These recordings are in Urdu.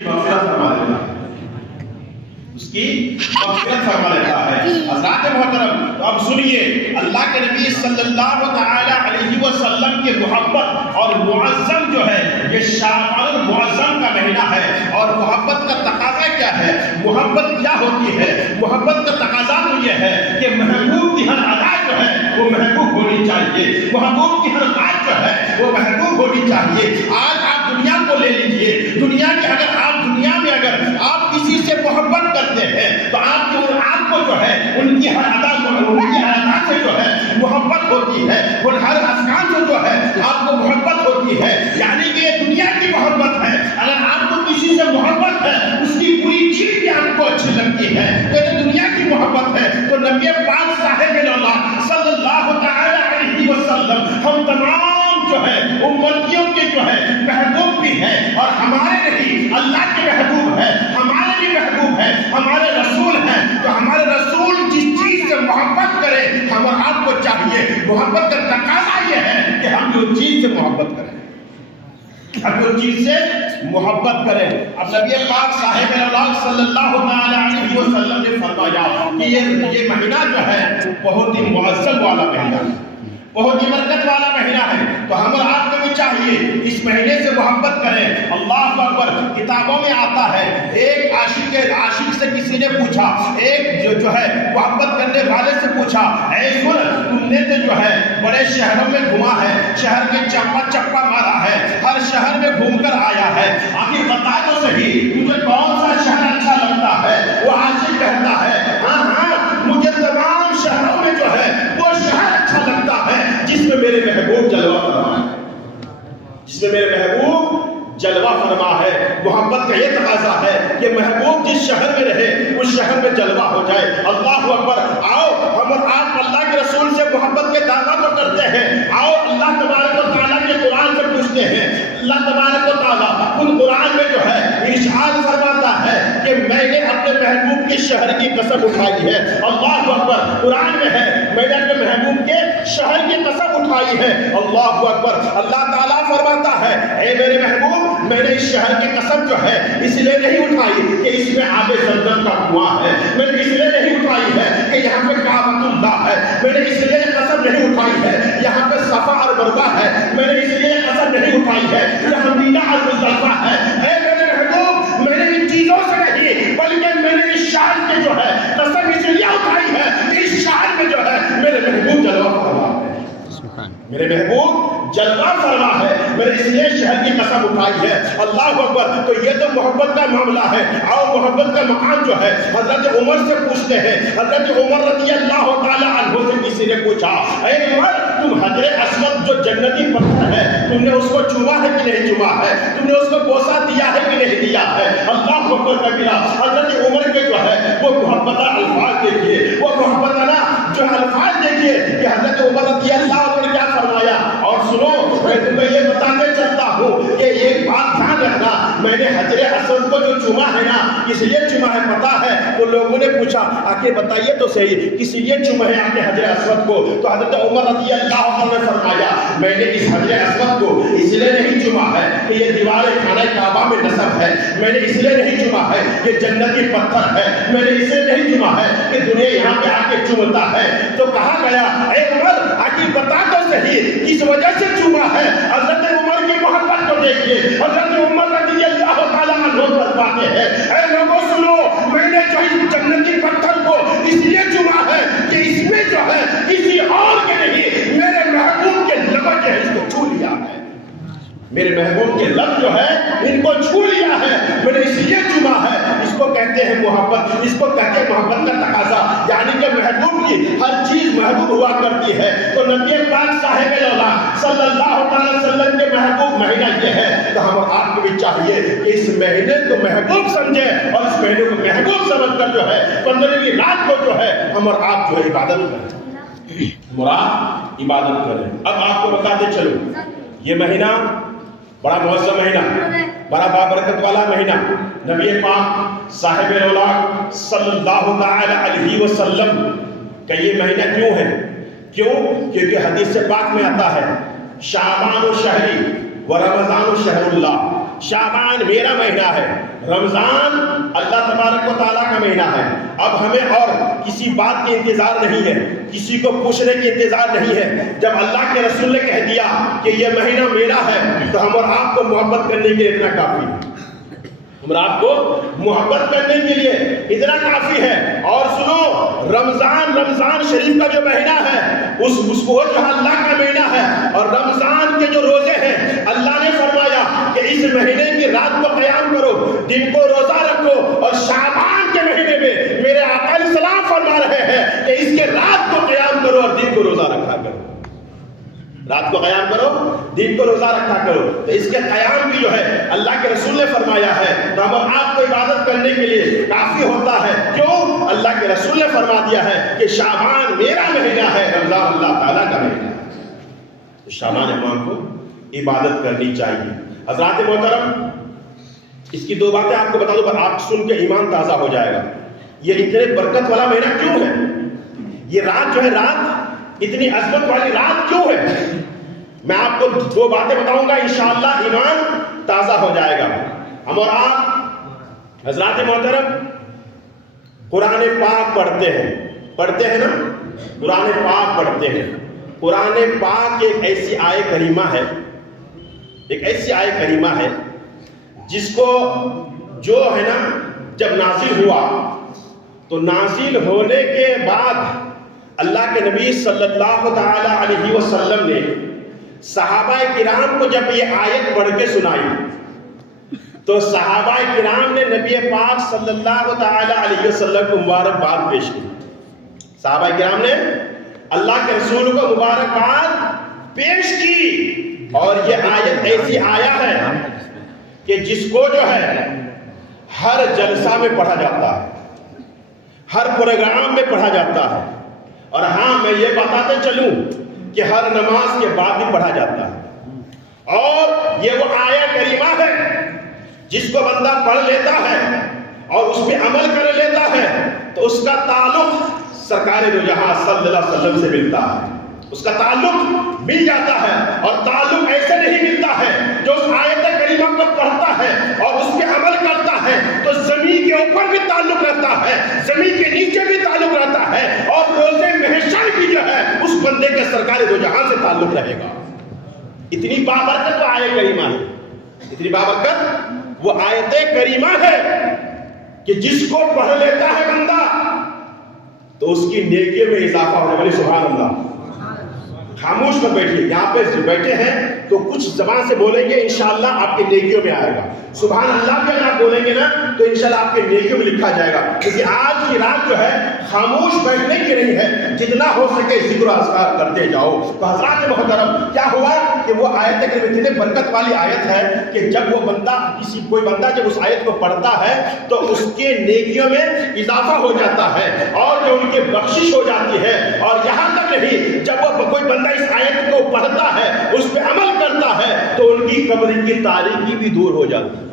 مغفرت فرما دیتا ہے، اس کی مغفرت فرما دیتا ہے۔ حضرات محترم، تو اب سنیے اللہ کے نبی صلی اللہ تعالی علیہ وسلم کی محبت اور معظم جو ہے، یہ شعبان المعظم کا مہینہ ہے، اور محبت کا تقاضا کیا ہے؟ محبت کیا ہوتی ہے؟ محبت کا تقاضا تو یہ ہے کہ محبوب کی ہر ادا جو ہے وہ محبوب ہونی چاہیے، محبوب کی ہر بات جو ہے وہ محبوب ہونی چاہیے۔ آج آپ دنیا کو لے لیجئے، دنیا میں اگر آپ کسی سے محبت کرتے ہیں تو آپ کو جو ہے ان کی ہر ادا سے جو ہے محبت ہوتی ہے، ان ہر اسکان سے جو ہے آپ کو محبت ہوتی ہے، یعنی کہ یہ دنیا کی محبت ہے۔ اگر آپ کو کسی سے محبت ہے، اس کی پوری چیز بھی آپ کو اچھی لگتی ہے، یہ تو دنیا کی محبت ہے۔ تو نبی پاک صاحب صلی اللہ تعالی علیہ وسلم ہم تمام جو ہے امتیوں کے جو ہے محبوب بھی ہے، اور ہمارے نہیں اللہ کے محبوب ہے، ہمارے بھی محبوب ہے، ہمارے رسول ہیں۔ تو ہمارے رسول جس چیز سے محبت کرے، ہم آپ کو چاہیے، محبت کا تقاضا یہ ہے کہ ہم جو چیز سے محبت کریں، ہم جو چیز سے محبت کریں۔ اب نبی پاک صاحب صلی اللہ علیہ وسلم نے فرمایا کہ یہ مہینہ جو ہے بہت ہی معظم والا مہینہ ہے، بہت ہی برکت والا مہینہ ہے۔ تو ہم اور آپ کو بھی چاہیے اس مہینے سے محبت کریں۔ اللہ اکبر، کتابوں میں آتا ہے ایک عاشق سے کسی نے پوچھا، ایک جو ہے محبت کرنے والے سے پوچھا، اے سن، تم نے تو جو ہے بڑے شہروں میں گھوما ہے، شہر کے چپا مارا ہے، ہر شہر میں گھوم کر آیا ہے، آخر بتا تو صحیح مجھے کون سا شہر اچھا لگتا ہے؟ وہ عاشق کہتا ہے، ہاں مجھے تمام شہروں میں جو ہے وہ شہر اچھا لگتا ہے جس میں میرے محبوب جلوہ فرما ہے، جس میں میرے محبوب جلوہ فرما ہے۔ محبت کا یہ تقاضا ہے کہ محبوب جس شہر میں رہے اس شہر میں جلوہ ہو جائے۔ اللہ اکبر، آؤ ہم اور آپ اللہ کے رسول سے محبت کے دعویٰ تو کرتے ہیں، آؤ اللہ تبارک و تعالیٰ کے قرآن سے پوچھتے ہیں۔ اللہ تبارک و تعالیٰ خود قرآن میں جو ہے ارشاد فرماتا ہے کہ میں نے اپنے محبوب کے شہر کی قسم اٹھائی ہے۔ اللہ اکبر، قرآن میں ہے میں نے اپنے محبوب کے شہر کی قسم اٹھائی ہے۔ اللہ اکبر، اللہ تعالیٰ فرماتا ہے اے میرے محبوب، میں نے اس شہر کی قسم جو ہے اس لیے نہیں اٹھائی کہ اس میں آب زمزم کا کنواں ہے، میں نے اس لیے نہیں اٹھائی ہے کہ یہاں پہ کعبۃ اللہ ہے، میں نے اس لیے قسم نہیں اٹھائی ہے یہاں پہ صفا اور مروہ ہے، میں نے اس لیے قسم نہیں اٹھائی ہے یہاں مینا اور مزدلفہ ہے۔ اے میرے محبوب، میں نے ان چیزوں سے نہیں بلکہ میں نے اس شہر کے جو ہے قسم اس لیے اٹھائی ہے کہ اس شہر میں جو ہے میرے محبوب جلوہ فرما ہے، میرے محبوب جلوہ فرما ہے، میں نے اس لیے شہر کی قسم اٹھائی ہے۔ اللہ اکبر، تو یہ تو محبت کا معاملہ ہے۔ آؤ محبت کا مقام جو ہے حضرت عمر سے پوچھتے ہیں۔ حضرت عمر رضی اللہ تعالی عنہ سے کسی نے پوچھا، اے عمر، تم حجر اسود جو جنتی پتھر ہے تم نے اس کو چوما ہے کہ نہیں چوما ہے؟ تم نے اس کو بوسہ دیا ہے کہ نہیں دیا ہے؟ اللہ اکبر کبیرہ، حضرت عمر کے جو ہے وہ محبتہ الفاظ دیکھیے، وہ محبتہ جو الفاظ دیکھیے کہ حضرت عمر رضی اللہ عنہ نے کیا فرمایا۔ اور سنو، میں تمہیں یہ بتاتے چلتا ہوں کہ ایک بات دھیان رکھنا، میں نے حجر اسود کو جو چوما ہے نا، کس لیے چوما ہے پتا ہے؟ تو لوگوں نے پوچھا آکے بتائیے تو صحیح، کس لیے چوما ہے آپ نے حجر اسود کو؟ تو حضرت عمر رضی اللہ عنہ نے فرمایا، میں نے اس حجر اسود کو اس لیے نہیں چوما ہے کہ یہ دیوار خانہ کعبہ میں نصب ہے، میں نے اس لیے نہیں چوما ہے کہ جنتی پتھر ہے، میں نے اس لیے نہیں چوما ہے کہ دنیا یہاں پہ آ کے چومتا ہے۔ تو کہا گیا اے عمر آکے بتا تو صحیح کس وجہ سے چوما ہے؟ حضرت عمر کی محبت کو دیکھیے، حضرت عمر رضی اللہ تعالیٰ عنہ فرماتے ہیں، اے لوگوں سنو، میں نے جو جنتی پتھر کو اس لیے چوما ہے کہ اس میں جو ہے کسی اور کے نہیں، میرے محبوب کے لب جو ہے اس کو چھو لیا ہے، میرے محبوب کے لب جو ہے ان کو چھو لیا ہے، میں نے اس لیے چوما ہے۔ اس کو کہتے ہیں محبت، اس کو کہتے ہیں محبت کا تقاضا، یعنی کہ محبوب کی ہر چیز محبوب ہوا کرتی ہے۔ تو نبی پاک صاحب صلی اللہ علیہ وسلم کے محبوب مہینہ یہ ہے، تو ہم آپ کو بھی چاہیے کہ اس مہینے کو محبوب سمجھے اور اس مہینے کو محبوب سمجھ کر جو ہے 15ویں رات کو جو ہے ہم اور آپ جو ہے عبادت کریں، مراد عبادت کریں۔ اب آپ کو بتاتے چلوں، یہ مہینہ بڑا معظم مہینہ، بڑا بابرکت والا مہینہ، نبی پاک صاحب صلی اللہ علیہ وسلم کا یہ مہینہ کیوں ہے؟ کیوں؟ کیونکہ حدیث پاک میں آتا ہے شعبان شہری و رمضان شہر اللہ، شعبان میرا مہینہ ہے، رمضان اللہ تبارک و تعالیٰ کا مہینہ ہے. اب ہمیں اور کسی بات کے انتظار نہیں ہے، کسی کو پوچھنے کی انتظار نہیں ہے. جب اللہ کے رسول نے کہہ دیا کہ یہ مہینہ میرا ہے تو ہم اور آپ کو محبت کرنے کے لیے اتنا کافی ہے. ہم آپ کو محبت کرنے کے لیے اتنا کافی ہے. اور سنو، رمضان شریف کا جو مہینہ ہے اس کو جو اللہ کا مہینہ ہے، اور رمضان کے جو روزے ہیں اللہ نے فرمایا کہ اس مہینے کی رات کو قیام کرو، دن کو روزہ رکھو. اور شعبان کے مہینے میں میرے آقا علیہ السلام فرما رہے ہیں کہ اس کے رات کو قیام کرو اور دن کو روزہ رکھا کرو. رات کو قیام کرو، دن کو روزہ رکھا کرو. تو اس کے قیام بھی جو ہے اللہ کے رسول نے فرمایا ہے تو ہم آپ کو عبادت کرنے کے لیے کافی ہوتا ہے. کیوں؟ اللہ کے رسول نے فرما دیا ہے کہ شعبان میرا مہینہ ہے، رمضان اللہ تعالیٰ کا مہینہ ہے. شعبان امام کو عبادت کرنی چاہیے. حضرات محترم، اس کی دو باتیں آپ کو بتا دو، آپ سن کے ایمان تازہ ہو جائے گا. یہ اتنے برکت والا مہینہ کیوں ہے؟ یہ رات جو ہے، رات اتنی عظمت والی رات کیوں ہے؟ میں آپ کو دو باتیں بتاؤں گا، انشاءاللہ ایمان تازہ ہو جائے گا. ہم اور آپ حضرات محترم قرآن پاک پڑھتے ہیں نا، قرآن پاک پڑھتے ہیں. قرآن پاک ایک ایسی آیت کریمہ ہے جس کو جو ہے نا جب نازل ہوا تو نازل ہونے کے بعد اللہ کے نبی صلی اللہ تعالی علیہ وسلم نے صحابہ کرام کو جب یہ آیت پڑھ کے سنائی تو صحابہ کرام نے نبی پاک صلی اللہ تعالی علیہ وسلم کو مبارکباد پیش کی. صحابہ کرام نے اللہ کے رسول کو مبارکباد پیش کی. اور یہ آیت ایسی آیا ہے کہ جس کو جو ہے ہر جلسہ میں پڑھا جاتا ہے، ہر پروگرام میں پڑھا جاتا ہے. اور ہاں، میں یہ بتاتے چلوں کہ ہر نماز کے بعد بھی پڑھا جاتا ہے. اور یہ وہ آیت کریمہ ہے جس کو بندہ پڑھ لیتا ہے اور اس پہ عمل کر لیتا ہے تو اس کا تعلق سرکار دو جہاں صلی اللہ علیہ وسلم سے ملتا ہے. اس کا تعلق مل جاتا ہے. اور تعلق ایسے نہیں ملتا ہے جو اس آیت کریمہ کو پڑھتا ہے اور اس پہ عمل کرتا ہے تو زمین کے اوپر بھی تعلق رہتا ہے، زمین کے نیچے بھی تعلق رہتا ہے، اور روزے محشر بھی جو ہے اس بندے کے سرکار دو جہاں سے تعلق رہے گا. اتنی بابرکت وہ آیت کریمہ ہے، اتنی بابرکت وہ آیت کریمہ ہے کہ جس کو پڑھ لیتا ہے بندہ تو اس کی نیکی میں اضافہ ہونے والی. سبحان اللہ. خاموش مت بیٹھیے، یہاں پہ بیٹھے ہیں تو کچھ زبان سے بولیں گے انشاءاللہ آپ کے نیکیوں میں آئے گا. سبحان اللہ بھی اگر آپ بولیں گے نا تو انشاءاللہ آپ کے نیکیوں میں لکھا جائے گا. کیونکہ آج کی رات جو ہے خاموش بیٹھنے کی نہیں ہے، جتنا ہو سکے ذکر و اذکار کرتے جاؤ. تو حضرات محترم، کیا ہوا کہ وہ آیت اتنی برکت والی آیت ہے کہ جب وہ بندہ کوئی بندہ جب اس آیت کو پڑھتا ہے تو اس کے نیکیوں میں اضافہ ہو جاتا ہے اور جو ان کی بخشش ہو جاتی ہے. اور یہاں تک نہیں، جب وہ کوئی بندہ اس آیت کو پڑھتا ہے، اس پہ عمل کرتا ہے تو ان کی قبر کی تاریکی بھی دور ہو جاتی ہے.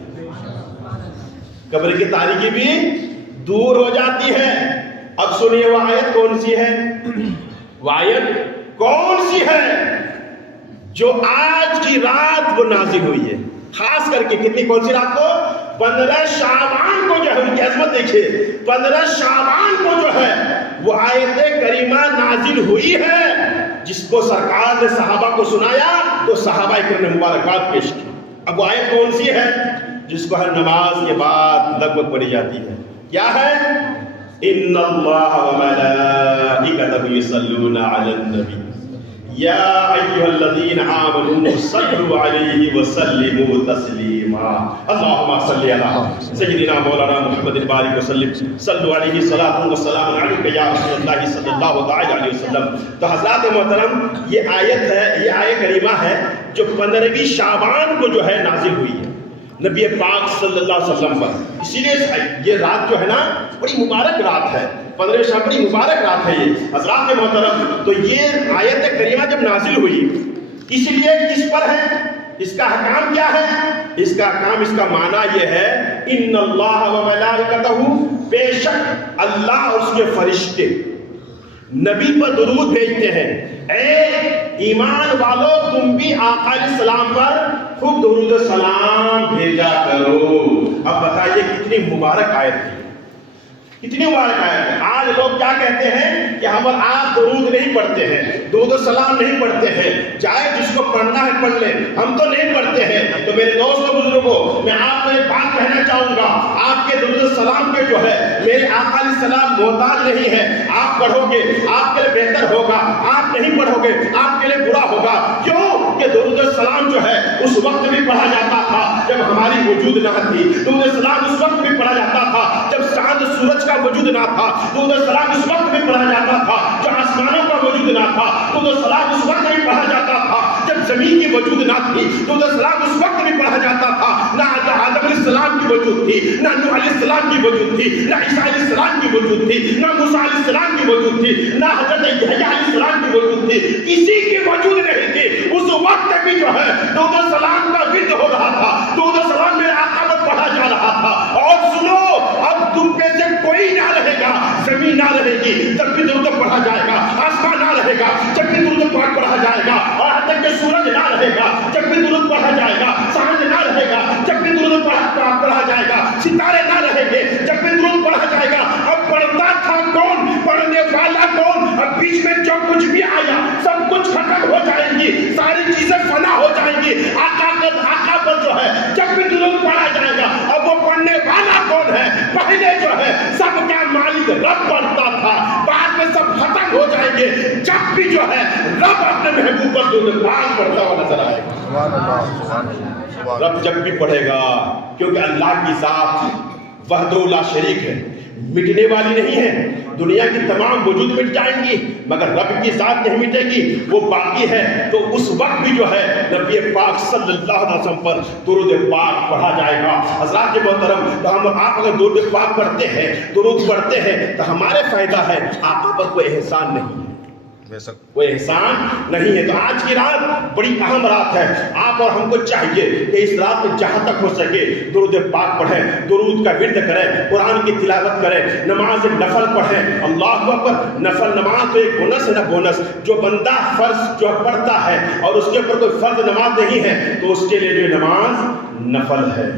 قبر کی تاریکی بھی دور ہو جاتی ہے. اب سنیے وہ آیت کون سی ہے؟ وہ آیت کون سی ہے جو آج کی رات وہ نازل ہوئی ہے؟ خاص کر کے کتنی کون سی رات کو؟ 15 شعبان کو جو ہے، ان کی عظمت دیکھیے، 15 شعبان کو جو ہے وہ آیت کریمہ نازل ہوئی ہے جس کو سرکار نے صحابہ کو سنایا تو صحابہ کرام نے مبارکباد پیش کی. اب وہ آیت کون سی ہے جس کو ہر نماز کے بعد لگ بھگ پڑھی جاتی ہے؟ کیا ہے؟ ان اللہ وملائکتہ یصلون علی النبی یا ایھا الذین آمنوا صلوا علیہ وسلموا تسلیما. اللہم صل علی سیدنا مولانا محمد بارک وسلم. صلوا علیہ صلاۃ و سلام علیک یا رسول اللہ صلی اللہ تعالی علیہ وسلم. تو حضرات محترم، یہ آیت ہے، یہ آیت کریمہ ہے جو 15ویں شعبان کو جو ہے نازل ہوئی ہے نبی پاک صلی اللہ علیہ وسلم پر. اسی لیے یہ رات جو ہے نا بڑی مبارک رات ہے، 15 شعبان بڑی مبارک رات ہے یہ حضرات محترم. تو یہ آیت کریمہ جب نازل ہوئی اس لیے کس پر ہے؟ اس کا حکام کیا ہے؟ اس کا حکام، اس کا معنی یہ ہے ان اللہ و ملائکتہ، بے شک اللہ اور اس کے فرشتے نبی پر درود بھیجتے ہیں، اے ایمان والو تم بھی آقا علیہ السلام پر خوب درود و سلام بھیجا کرو۔ اب بتائیے کتنی مبارک آیت ہے، کتنی مبارک آیت ہے۔ آج لوگ کیا کہتے ہیں کہ ہم اور آپ درود نہیں پڑھتے ہیں، درود و سلام نہیں پڑھتے ہیں، چاہے جس کو پڑھنا ہے پڑھ لے، ہم تو نہیں پڑھتے ہیں۔ تو میرے دوستوں بزرگوں، میں آپ کو ایک بات کہنا چاہوں گا، آپ کے درود و سلام کے جو ہے میرے آقا علیہ السلام محتاج نہیں ہے۔ آپ پڑھو گے آپ کے لیے بہتر ہوگا، آپ نہیں پڑھو گے آپ کے لیے برا ہوگا۔ کیوں کہ درود و سلام جو ہے اس وقت بھی پڑھا جاتا تھا جب ہماری وجود نہ تھی، درود و سلام اس وقت بھی پڑھا جاتا تھا جب چاند سورج کا وجود نہ تھا، درود و سلام اس وقت بھی پڑھا جاتا تھا جب آسمانوں کا وجود نہ تھا، درود و سلام اس وقت بھی پڑھا جاتا تھا جب زمین کی وجود نہ تھی، درود و سلام اس وقت بھی پڑھا جاتا تھا نہ آدم علیہ السلام کی وجود تھی، نہ نوح علیہ السلام کی وجود تھی، نہ عیسیٰ علیہ السلام کی وجود تھی، نہ موسیٰ علیہ السلام کی وجود تھی، نہ حضرت یحییٰ علیہ السلام کی وجود تھی، کسی کی وجود نہیں تھی۔ اس وقت بھی جو ہے درود و سلام کا ورد ہو رہا تھا، درود و سلام میرے آقا پر پڑھا جا رہا تھا۔ اور سنو، اب تم پہ سے کوئی نہ رہے گا، زمین نہ رہے گی جب بھی درود پڑھا جائے گا، آسمان نہ رہے گا جب بھی درود پاک پڑھا جائے گا، اور حتیٰ کہ سورج نہ رہے گا جب بھی درود پڑھا جائے گا، چاند نہ رہے گا جب بھی درود پڑھا جائے گا، ستارے نہ رہیں گے جب بھی درود پڑھا جائے گا۔ اب پڑھتا تھا کون، پڑھنے والا کون؟ اب بیچ میں جو کچھ بھی آیا سب کچھ ختم ہو جائیں گی، ساری چیزیں فنا ہو جائیں گی۔ آقا پر جو ہے جب بھی درود پڑھا جائے گا، اب وہ پڑھنے والا کون ہے؟ پہلے جو ہے سب کا مالک رب پڑھتا تھا، بعد میں سب ختم ہو جائیں گے جب بھی جو ہے رب اپنے محبوب پر درود پاک پڑھتا ہوا نظر آئے گا۔ رب جب بھی پڑھے گا، کیونکہ اللہ کی ذات وحدہ لا شریک ہے، مٹنے والی نہیں ہے۔ دنیا کی تمام وجود مٹ جائیں گی مگر رب کی ذات نہیں مٹے گی، وہ باقی ہے۔ تو اس وقت بھی جو ہے نبی پاک صلی اللہ علیہ وسلم پر درود پاک پڑھا جائے گا۔ حضرات محترم، تو ہم آپ اگر درود پاک پڑھتے ہیں، درود پڑھتے ہیں تو ہمارے فائدہ ہے، آقا پر کوئی احسان نہیں ہے، کوئی احسان نہیں ہے۔ تو آج کی رات بڑی اہم رات ہے، آپ اور ہم کو چاہیے کہ اس رات میں جہاں تک ہو سکے درود پاک پڑھیں، درود کا ورد کریں، قرآن کی تلاوت کریں، نماز نفل پڑھیں۔ اللہ اکبر، نفل نماز تو ایک بونس ہے نا، بونس۔ جو بندہ فرض جو پڑھتا ہے اور اس کے اوپر کوئی فرض نماز نہیں ہے تو اس کے لیے جو نماز نفل ہے۔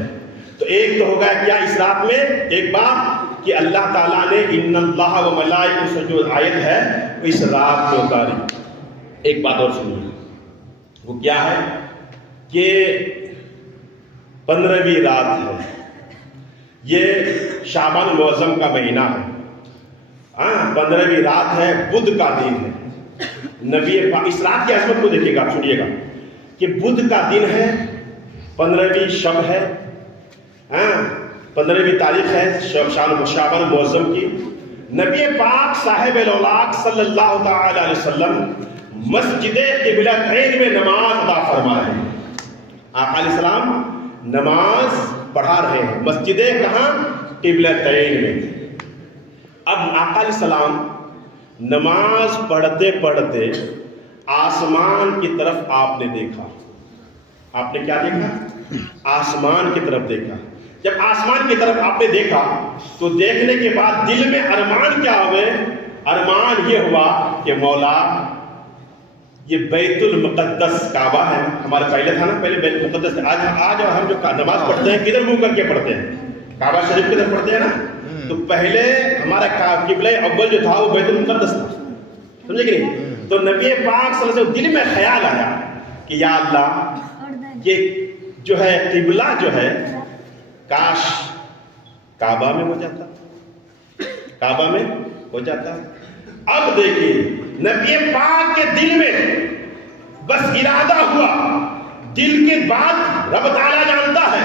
تو ایک تو ہوگا کیا اس رات میں ایک بات کہ اللہ تعالیٰ نے ان اللہ و ملائکہ سے جو آیت ہے وہ اس رات میں اتاری۔ ایک بات اور سنیے، وہ کیا ہے کہ 15ویں رات ہے، یہ شعبان المعظم کا مہینہ ہے، 15ویں رات ہے، بدھ کا دن ہے۔ نبی اس رات کی عظمت کو دیکھیے گا، سنیے گا کہ بدھ کا دن ہے، 15ویں شب ہے، 15ویں تاریخ ہے شعبان المعظم کی۔ نبی پاک صاحب الاولاق صلی اللہ تعالی علیہ وسلم مسجد قبلتین میں نماز ادا فرما رہے ہیں۔ آقا علیہ السلام نماز پڑھا رہے ہیں، مسجد کہاں؟ قبلتین میں۔ اب آقا علیہ السلام نماز پڑھتے پڑھتے آسمان کی طرف آپ نے دیکھا۔ آپ نے کیا دیکھا؟ آسمان کی طرف دیکھا۔ جب آسمان کی طرف آپ نے دیکھا تو دیکھنے کے بعد دل میں ارمان کیا ہوئے؟ ارمان یہ ہوا کہ مولا یہ بیت المقدس کعبہ ہے، ہمارے پہلے تھا نا، پہلے بیت المقدس تھا۔ آج ہم جو نماز پڑھتے ہیں کدھر منہ کر کے پڑھتے ہیں؟ کعبہ شریف کی طرف پڑھتے ہیں نا۔ تو پہلے ہمارا قبلہ اول جو تھا وہ بیت المقدس تھا، سمجھے کہ نہیں؟ تو نبی پاک صلی اللہ علیہ وسلم دل میں خیال آیا کہ یا اللہ یہ جو ہے قبلہ جو ہے کاش کعبہ میں ہو جاتا، کعبہ میں ہو جاتا۔ اب دیکھیے نبی پاک کے دل میں بس ارادہ ہوا، دل کی بات رب تعالیٰ جانتا ہے،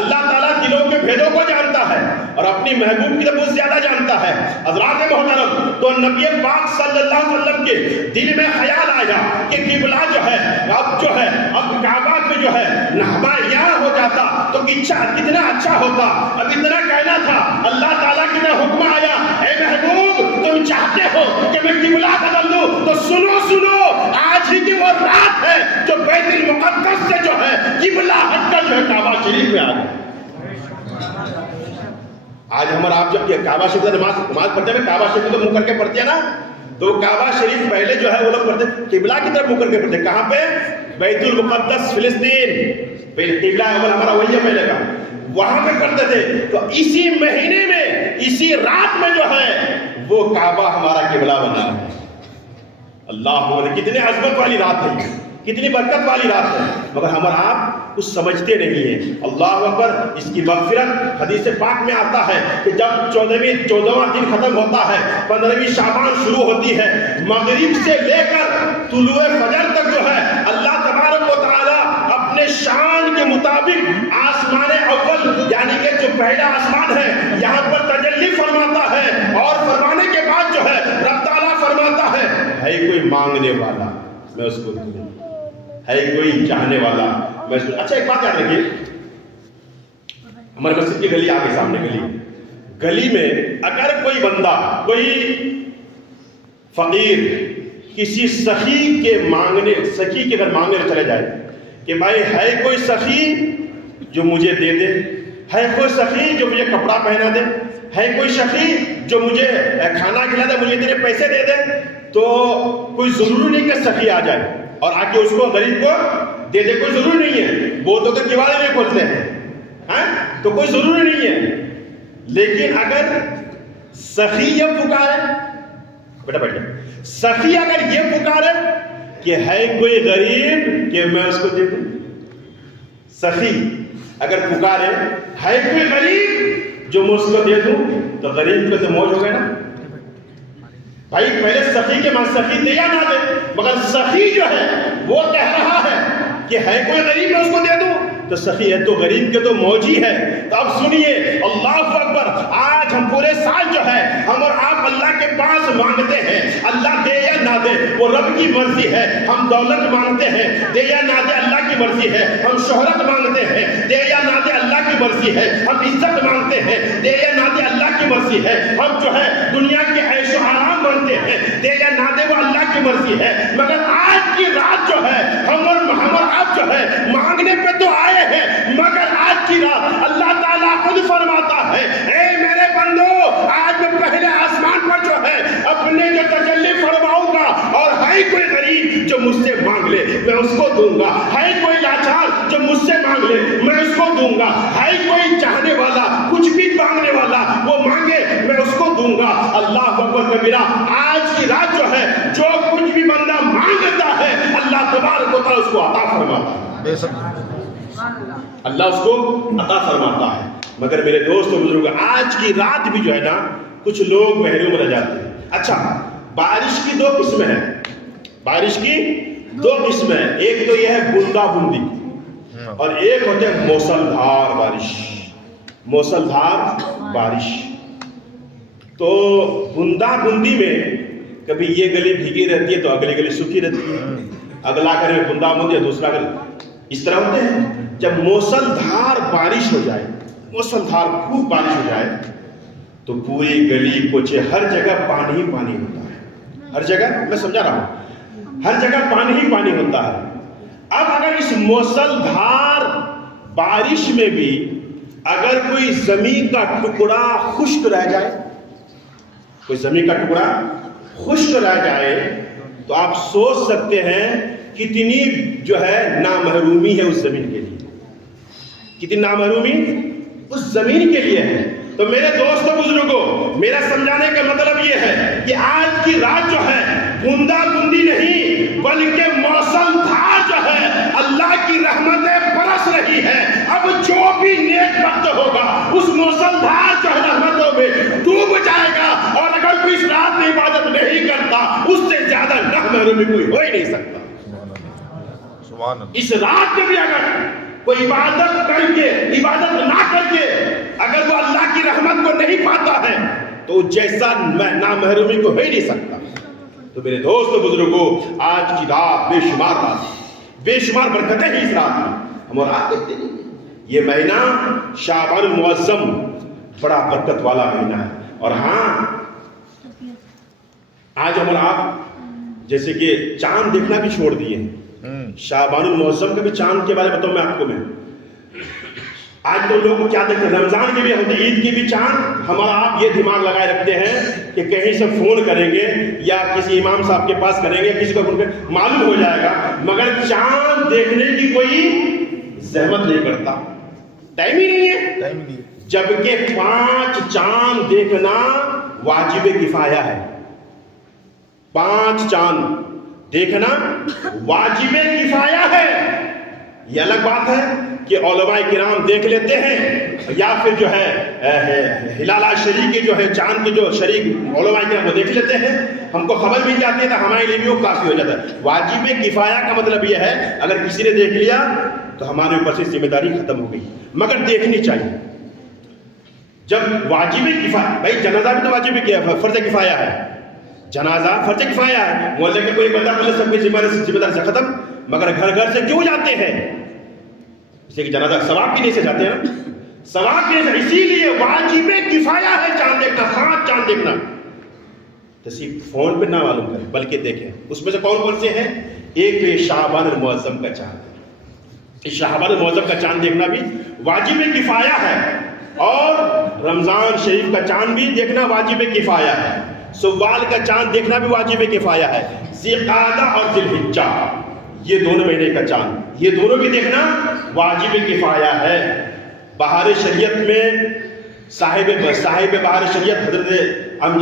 اللہ تعالیٰ دلوں کے بھیدوں کو جانتا ہے اور اپنی محبوب کی تو بہت زیادہ جانتا ہے۔ حضرات محترم، تو نبی پاک صلی اللہ علیہ وسلم کے دل میں خیال آیا کہ قبلہ جو ہے اب کعبہ پہ جو ہے ہمارا یہاں ہو جاتا تو کتنا اچھا ہوتا۔ اب اتنا کہنا تھا، اللہ تعالیٰ کی طرح حکم آیا، اے محبوب تم چاہتے ہو کہ میں قبلہ بدل دوں تو سنو آج ہی کی وہ رات ہے جو بیت المقدس سے جو ہے قبلہ ہٹ کر جو ہے کعبہ شریف میں آ گئے۔ آج ہمارا آپ جب کعبہ شریف نماز پڑھتے ہیں، کعبہ شریف تو منہ کر کے پڑھتے ہیں نا، تو کعبہ شریف پہلے جو ہے وہ لوگ پڑھتے قبلہ کی طرف منہ کر کے پڑھتے. کہاں پہ؟ بیت المقدس فلسطین. قبلہ اول ہمارا وہی ہے پہلے کا, وہاں پہ پڑھتے تھے. تو اسی مہینے میں اسی رات میں جو ہے وہ کعبہ ہمارا قبلہ بنا ہے. اللہ اکبر, کتنی عظمت والی رات ہے, کتنی برکت والی رات ہے, مگر ہم اور آپ کچھ سمجھتے نہیں ہیں. اللہ اکبر. اس کی مغفرت حدیث پاک میں آتا ہے کہ جب 14واں دن ختم ہوتا ہے, 15ویں شعبان شروع ہوتی ہے, مغرب سے لے کر طلوع فجر تک جو ہے اللہ تبارک و تعالی اپنے شان کے مطابق آسمان اول یعنی کہ جو پہلا آسمان ہے یہاں پر تجلی فرماتا ہے, اور فرمانے کے بعد جو ہے رب تعالیٰ فرماتا ہے کوئی مانگنے والا میں اس کو دوں, ہے کوئی چاہنے والا میں اس کو. اچھا ایک بات یاد رکھیے, ہمارے مسجد کی گلی آگے سامنے گلی میں اگر کوئی بندہ, کوئی فقیر کسی سخی کے گھر مانگنے چلے جائے کہ بھائی ہے کوئی سخی جو مجھے دے دے, ہے کوئی سخی جو مجھے کپڑا پہنا دے, ہے کوئی سخی جو مجھے کھانا کھلا دے, مجھے اتنے پیسے دے دے, تو کوئی ضروری نہیں کہ سخی آ جائے اور آ کے اس کو غریب کو دے دے, کوئی ضروری نہیں ہے. وہ تو کیواڑے میں کھولتے ہیں تو کوئی ضروری نہیں ہے. لیکن اگر سخی یہ پکارے, بیٹا بیٹا, سخی اگر یہ پکارے کہ ہے کوئی غریب کہ میں اس کو دے دوں, سخی اگر پکارے ہے کوئی غریب جو میں اس کو دے دوں, تو غریب کو تو موج ہو گئے نا بھائی. پہلے سخی کے ماں سخی دے یا نہ دے, مگر سخی جو ہے وہ کہہ رہا ہے کہ ہے کوئی غریب میں اس کو دے دوں, تو سخی ہے تو غریب کے تو موجی ہے. تو اب سنیے, اللہ اکبر. آج ہم پورے سال جو ہے ہم اور آپ اللہ کے پاس مانگتے ہیں, اللہ دے یا نہ دے وہ رب کی مرضی ہے. ہم دولت مانگتے ہیں, دے یا نہ دے اللہ کی مرضی ہے. ہم شہرت مانگتے ہیں, دے یا نہ دے اللہ کی مرضی ہے. ہم عزت مانگتے ہیں, دے یا نہ دے اللہ کی مرضی ہے. ہم جو ہے دنیا کے عیش و آرام مانگتے ہیں, دے یا نہ دے وہ اللہ کی مرضی ہے. مگر آج کی رات جو ہے ہم اور آپ جو ہے مانگنے پہ تو آئے ہیں, مگر آج کی رات اللہ تعالیٰ خود فرماتا ہے اے میرے بندو, آج میں پہلے آسمان پر جو ہے اپنے جو تجلی فرماؤں گا, اور ہے کوئی غریب جو مجھ سے مانگ لے میں اس کو دوں گا, ہے کوئی لاچار جو مجھ سے مانگ لے میں اس کو دوں گا, ہے کوئی چاہنے والا کچھ بھی مانگنے والا وہ مانگے میں اس کو دوں گا. اللہ اکبر کبیرہ. آج کی رات جو ہے جو کچھ بھی بندہ مانگتا ہے اللہ تبارک و تعالیٰ اس کو عطا فرماتا ہے, اللہ اس کو عطا فرماتا ہے. مگر میرے دوست و بزرگ, آج کی رات بھی جو ہے نا کچھ لوگ محروم رہ جاتے ہیں. اچھا, بارش کی دو قسمیں ہیں, بارش کی دو قسمیں ہیں. ایک تو یہ ہے بوندا بوندی, اور ایک ہوتے ہیں موسلدھار بارش. موسلدھار بارش. تو بوندا بوندی میں کبھی یہ گلی بھیگی رہتی ہے تو اگلی گلی سوکھی رہتی ہے, اگلا گھر میں بوندا بوندی ہے, دوسرا گھر اس طرح ہوتے ہیں. جب موسلدھار بارش ہو جائے, موسلدھار خوب بارش ہو جائے, تو پوری گلی کوچے ہر جگہ پانی ہی پانی ہوتا ہے. ہر جگہ, میں سمجھا رہا ہوں, ہر جگہ پانی ہی پانی ہوتا ہے. اب اگر اس موسلدھار بارش میں بھی اگر کوئی زمین کا ٹکڑا خشک رہ جائے, کوئی زمین کا ٹکڑا خشک رہ جائے, تو آپ سوچ سکتے ہیں کتنی جو ہے نامحرومی ہے اس زمین کے لیے, کتنی نامحرومی اس زمین کے لیے ہے. تو میرے دوستوں بزرگوں, میرا سمجھانے کا مطلب یہ ہے کہ آج کی رات جو ہے بوندا بوندی نہیں بلکہ موسلدھار جو ہے اللہ کی رحمتیں برس رہی ہے. اب جو بھی نیک وقت ہوگا اس موسلدھار جو ہے رحمتوں میں ڈوب جائے گا, اور اگر کوئی اس رات میں عبادت نہیں کرتا اس سے زیادہ نامحرومی کوئی ہو ہی نہیں سکتا. اس رات میں بھی اگر کوئی عبادت کر کے, عبادت نہ کر کے اگر وہ اللہ کی رحمت کو نہیں پاتا ہے تو جیسا نامحرومی کو ہو ہی نہیں سکتا. تو میرے دوست و بزرگوں, آج کی رات بے شمار رات, بے شمار برکتیں ہی اس رات میں ہم اور آپ دیکھتے ہیں. یہ مہینہ شعبان المعظم بڑا برکت والا مہینہ ہے. اور ہاں, آج ہم اور آپ جیسے کہ چاند دیکھنا بھی چھوڑ دیے ہیں. شعبان المعظم کے بھی چاند کے بارے میں بتاؤں میں آپ کو, میں آج تو لوگ کیا دیکھتے ہیں، رمضان کے بھی ہوتے ہیں، عید کے بھی چاند، ہمارا آپ یہ دماغ لگائے رکھتے ہیں کہ کہیں سے فون کریں گے یا کسی امام صاحب کے پاس کریں گے، کسی کو فون کریں معلوم ہو جائے گا، مگر چاند دیکھنے کی کوئی زحمت نہیں کرتا، ٹائم ہی نہیں ہے، جبکہ 5 چاند دیکھنا واجب کفایہ ہے، 5 چاند دیکھنا واجب کفایہ ہے۔ یہ الگ بات ہے کہ علماء کرام دیکھ لیتے ہیں یا پھر جو ہے ہلال شریک کے جو ہے چاند کے جو شریک علماء کرام وہ دیکھ لیتے ہیں، ہم کو خبر مل جاتی ہے تو ہمارے لیے بھی وہ کافی ہو جاتا ہے۔ واجب کفایہ کا مطلب یہ ہے اگر کسی نے دیکھ لیا تو ہمارے اوپر سے ذمہ داری ختم ہو گئی، مگر دیکھنی چاہیے۔ جب واجب کفایہ، بھائی جنازہ بھی تو واجب فرض کفایہ ہے، جنازہ فرض کفایہ ہے، محلے کے کوئی بندہ بولے سب کی ذمہ داری سے ختم، مگر گھر گھر سے کیوں جاتے ہیں؟ اس لیے کہ جنازہ ثواب کی نہیں سے جاتے ہیں نا، ثواب کی نہیں سے، اسی لیے واجب کفایہ ہے چاند دیکھنا، 5 چاند دیکھنا۔ تو صرف فون پہ نہ معلوم کریں بلکہ دیکھیں، اس میں سے کون کون سے ہیں؟ ایک تو شعبان المعظم کا چاند، اس شعبان المعظم کا چاند دیکھنا بھی واجب کفایہ ہے، اور رمضان شریف کا چاند بھی دیکھنا واجب کفایہ ہے، سوال کا چاند دیکھنا بھی واجب کفایہ ہے، ذی القعدہ اور ذی الحجہ یہ دونوں مہینے کا چاند، یہ دونوں بھی دیکھنا واجب کفایہ ہے۔ بہار شریعت میں صاحب بہار شریعت حضرت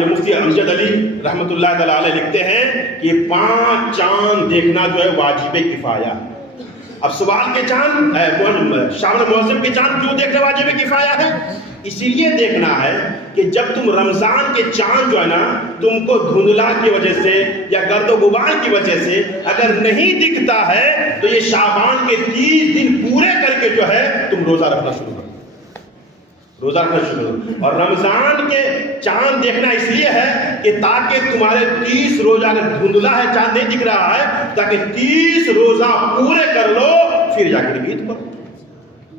مفتی امجد علی رحمۃ اللہ تعالی علیہ لکھتے ہیں کہ 5 چاند دیکھنا جو ہے واجب کفایہ ہے۔ اب سوال کے چاند، شعبان المعظم کے چاند کیوں دیکھنا واجب کفایہ ہے؟ اسی لیے دیکھنا ہے کہ جب تم رمضان کے چاند جو ہے نا تم کو دھندلا کی وجہ سے یا گرد و غبار کی وجہ سے اگر نہیں دکھتا ہے تو یہ شعبان کے 30 دن پورے کر کے جو ہے تم روزہ رکھنا شروع کرو، روزہ رکھنا شروع کرو۔ اور رمضان کے چاند دیکھنا اس لیے ہے کہ تاکہ تمہارے 30 روزہ، اگر دھندلا ہے چاند نہیں دکھ رہا ہے، تاکہ 30 روزہ پورے کر لو پھر جا کے عید کرو۔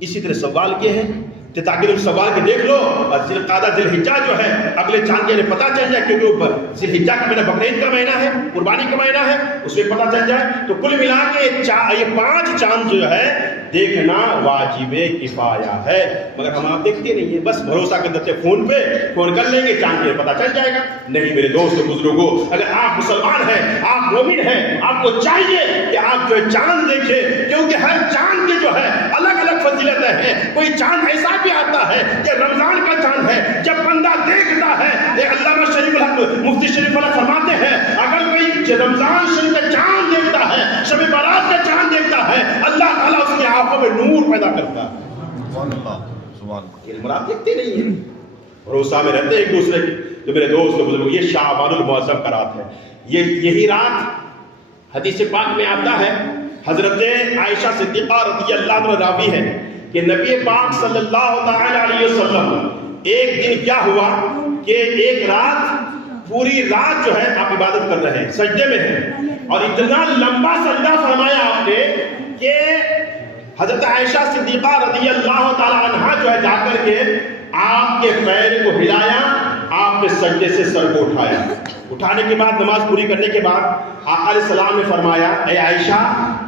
اسی طرح سوال یہ ہے کہ تاکہ تم سوال کے دیکھ لو، اور ذی القعدہ ذی الحجہ جو ہے اگلے چاند کے پتہ چل جائے، کیونکہ وہ ذی الحجہ کا مہینہ بقرعید کا مہینہ ہے، قربانی کا مہینہ ہے، اس میں پتہ چل جائے۔ تو کل ملا کے یہ 5 چاند جو ہے دیکھنا واجب کفایہ ہے، مگر ہم آپ دیکھتے نہیں ہیں، بس بھروسہ کر دیتے فون پہ، فون کر لیں گے چاند کے پتہ چل جائے گا۔ نہیں میرے دوست بزرگوں، اگر آپ مسلمان ہیں، آپ مومن ہیں، آپ کو چاہیے کہ آپ جو ہے چاند دیکھیں، کیونکہ ہر چاند کے جو ہے الگ الگ فضیلتیں ہیں۔ کوئی چاند ایسا بھی آتا ہے کہ رمضان کا چاند ہے، جب بندہ دیکھتا ہے، علامہ شریف الحق مفتی شریف الحق فرماتے ہیں اگر کوئی رمضان شریف کا چاند دیکھتا ہے، شب برات کا چاند دیکھتا ہے، اللہ تعالیٰ اس کی آنکھوں میں نور پیدا کرتا ہے۔ سبحان اللہ، سبحان اللہ۔ مراد دیکھتے نہیں ہیں، بھروسہ میں رہتے ہیں ایک دوسرے کے۔ تو میرے دوست بزرگ، یہ شعبان المعظم کا رات ہے، یہی رات حدیث پاک میں آتا ہے، حضرت عائشہ صدیقہ رضی اللہ عنہ راوی ہے کہ نبی پاک صلی اللہ تعالی علیہ وسلم ایک دن کیا ہوا کہ ایک رات، پوری رات جو ہے آپ عبادت کر رہے ہیں، سجدے میں ہیں، اور اتنا لمبا سجدہ فرمایا آپ نے کہ حضرت عائشہ صدیقہ رضی اللہ تعالی عنہ جو ہے جا کر کے آپ کے پیر کو ہلایا، آپ نے سجدے سے سر کو اٹھایا، اٹھانے کے بعد نماز پوری کرنے کے بعد آقا علیہ السلام نے فرمایا اے عائشہ